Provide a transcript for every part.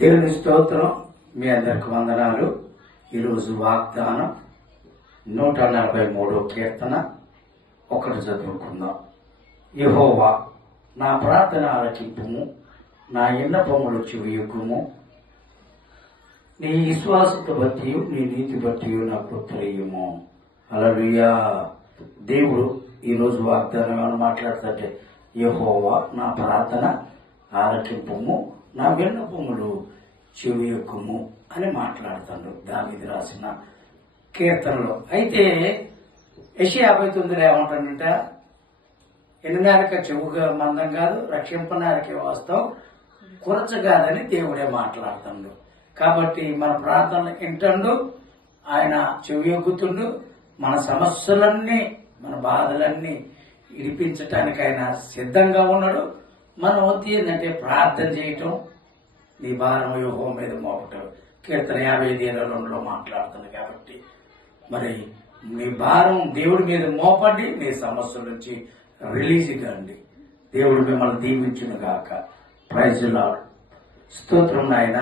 దేవుని స్తోత్రం. మీ అందరికి వందనాలు. ఈరోజు వాగ్దానం 143 కీర్తన 1 చదువుకుందాం. యెహోవా నా ప్రార్థన ఆలకింపుము, నా విన్నపములు చెవియొగ్గుము. నీ విశ్వాసత బట్టియు నీ నీతి బట్టియు నాకు ఉత్తరయ్యము. హల్లెలూయా. దేవుడు ఈరోజు వాగ్దానం మాట్లాడుతుంటే, యెహోవా నా ప్రార్థన ఆలకింపుము, నా విన్నపములు చెవియొగ్గుము అని మాట్లాడుతాడు దావీదు రాసిన కీర్తనలో. అయితే యెషయా 59 ఏమంటాడంట, ఎనుగారక చెవుగా మందం కాదు, రక్షింపనారకే వాస్తవం కురచగాదని దేవుడే మాట్లాడుతాడు. కాబట్టి మన ప్రార్థనలు వింటాడు, ఆయన చెవియొగ్గుతుండు. మన సమస్యలన్నీ, మన బాధలన్నీ ఇడిపించటానికి ఆయన సిద్ధంగా ఉన్నాడు. మన వంతు ఏంటంటే ప్రార్థన చేయటం, నీ భారం యెహోవా మీద మోపటం. కీర్తన 55:2 మాట్లాడుతుంది. కాబట్టి మరి నీ భారం దేవుడి మీద మోపండి, నీ సమస్యల నుంచి రిలీజ్ కండి. దేవుడు మిమ్మల్ని దీవించును గాక. Praise Lord. స్తోత్రం నాయన.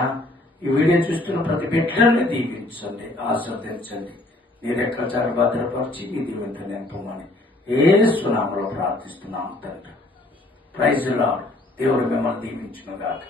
ఈ వీడియో చూస్తున్న ప్రతి బిడ్డల్ని దీవించండి, ఆస్వాదించండి. నీ రెక్కల చాటు భద్రపరిచి నీ దీవెంత నింపమని యేసు నామములో ప్రార్థిస్తున్నాము తండ్రి. Praise Lord. దేవుడు మిమ్మల్ని దీవించును గాక.